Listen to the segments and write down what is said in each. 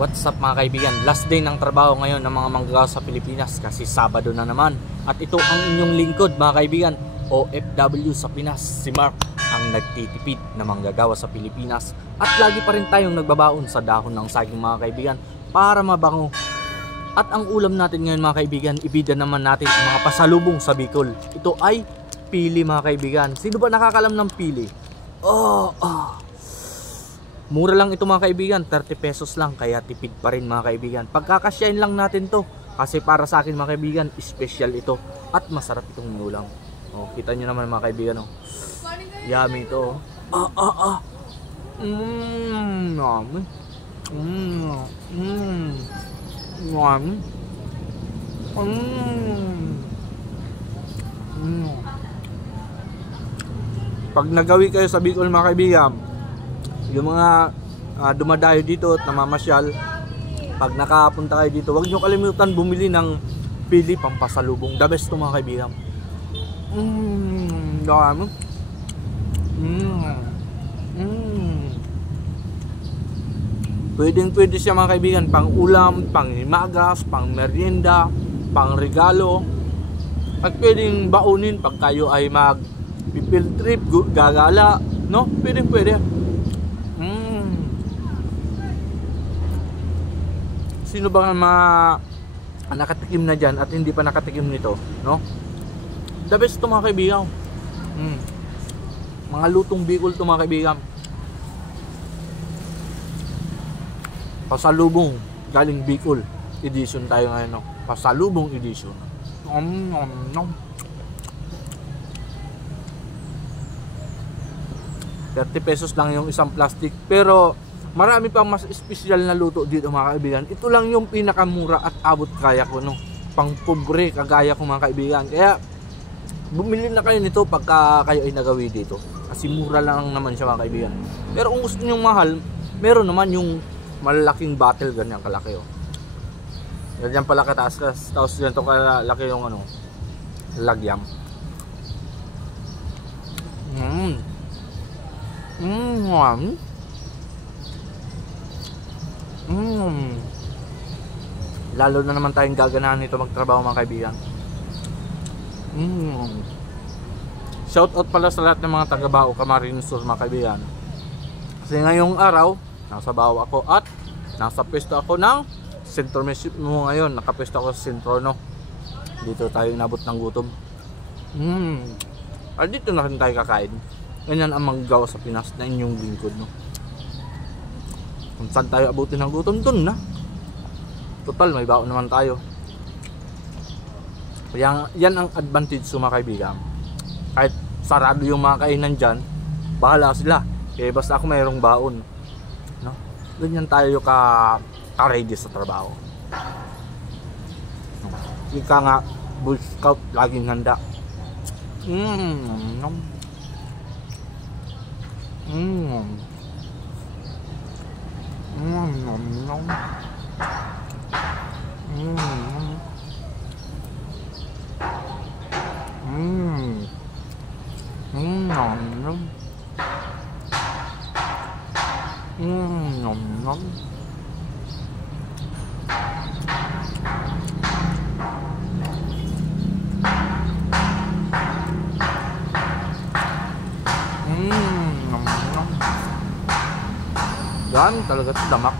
What's up mga kaibigan? Last day ng trabaho ngayon ng mga manggagawa sa Pilipinas kasi Sabado na naman. At ito ang inyong lingkod mga kaibigan, OFW sa Pinas, si Mark, ang nagtitipid na manggagawa sa Pilipinas. At lagi pa rin tayong nagbabaon sa dahon ng saging mga kaibigan para mabango. At ang ulam natin ngayon mga kaibigan, ibida naman natin ang mga pasalubong sa Bicol. Ito ay pili mga kaibigan. Sino ba nakakalam ng pili? Mura lang ito mga kaibigan, 30 pesos lang, kaya tipid pa rin mga kaibigan. Pagkakasyain lang natin to kasi para sa akin mga kaibigan, special ito at masarap itong ulam. Oh, kita nyo naman mga kaibigan, oh. Yummy ito. Pag nagawi kayo sa Bicol mga kaibigan, yung mga dumadayo dito at namamasyal, pag nakapunta kayo dito, huwag nyo kalimutan bumili ng pili pampasalubong. The best ito mga kaibigan. Pwede siya mga kaibigan, pang ulam, pang himagas, pang merienda, pang regalo, at pwedeng baunin pag kayo ay mag field trip, gagala, no? Pwede. Sino ba nakatikim na dyan at hindi pa nakatikim nito, no? The best ito mga kaibigan. Mga lutong Bicol ito mga kaibigan. Pasalubong galing Bicol edition tayo ngayon, no? Pasalubong edition. 30 pesos lang yung isang plastic, pero marami pang mas espesyal na luto dito mga kaibigan. Ito lang yung pinakamura at abot kaya ko, no? Pang pobre kagaya ko mga kaibigan. Kaya bumili na kayo nito pagka kayo ay nagawi dito, kasi mura lang naman siya mga kaibigan. Pero kung gusto nyo mahal, meron naman yung malalaking bottle, ganyan kalaki, oh. Ganyan pala kataas, tapos ganito kalaki yung ano, lagyam. Lalo na naman tayong gaganahan nito magtrabaho mga kaibigan. Shout out pala sa lahat ng mga taga-Bao Camarines Sur mga kaibigan. Kasi ngayong araw, nasa Bao ako at nasa pwesto ako ng sentro mo ngayon. Nakapwesto ako sa sentro, no? Dito tayo inabot ng gutom. At dito na rin tayo kakain. Ganyan ang manggagawa sa Pinas na inyong lingkod, no? Kung saan tayo abutin ng gutom, dun na. Total, may baon naman tayo. Yan ang advantage sa mga kaibigan. Kahit sarado yung mga kainan dyan, bahala sila. Eh basta ako mayroong baon, no? Ganyan tayo ka-ready sa trabaho. Ika nga, Boy Scout, laging handa. Yan talaga ito, Damax.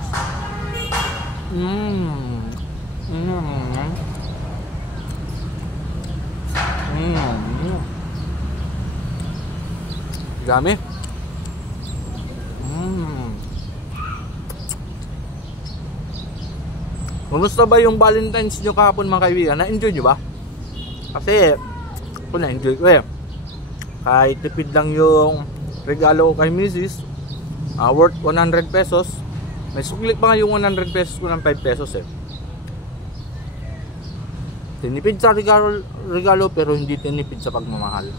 Dami. Kumusta ba yung Valentine's nyo kahapon mga kaibigan? Na-enjoy nyo ba? Kasi ako na-enjoy ko eh. Kahit tipid lang yung regalo ko kay Mrs. Worth 100 pesos. May suklit pa nga yung 100 pesos ko ng 5 pesos eh. Tinipid sa regalo pero hindi tinipid sa pagmamahal.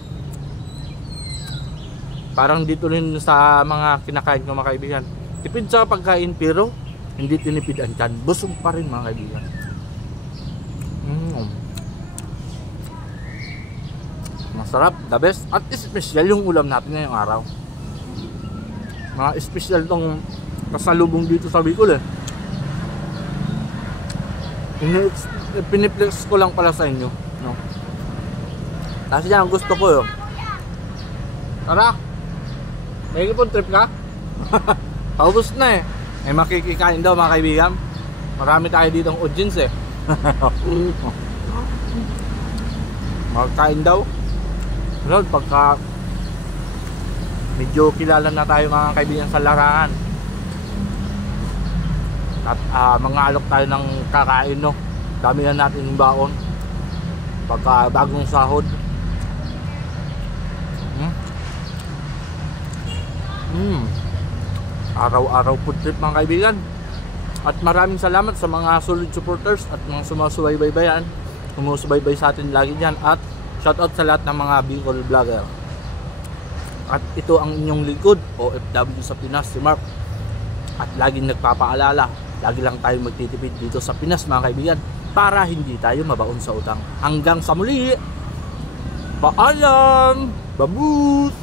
Parang dito rin sa mga kinakain ko mga kaibigan. Tipid sa pagkain pero hindi tinipid ang tiyan. Busog pa rin mga kaibigan. Masarap, the best. At special yung ulam natin ngayong araw. Mga special tong kasalubong dito sa Bicol eh. Piniplex ko lang pala sa inyo, no? Kasi yan ang gusto ko yun. Tara, may ipon trip ka? Paubos na eh. May makikikain daw mga kaibigan. Marami tayo ditong audience eh. Magkain daw. Pero pagka medyo kilala na tayo mga kaibigan sa larangan at mga alok tayo ng kakain, no? Dami na natin yung baon pagka bagong sahod. Araw-araw food trip mga kaibigan. At maraming salamat sa mga solid supporters at mga sumusubaybayan, sumusubaybay sa atin lagi dyan. At shoutout sa lahat ng mga Bicol vlogger. At ito ang inyong likod, OFW sa Pinas, si Mark. At laging nagpapaalala, lagi lang tayo magtitipid dito sa Pinas mga kaibigan, para hindi tayo mabaon sa utang. Hanggang sa muli, paalam, babus!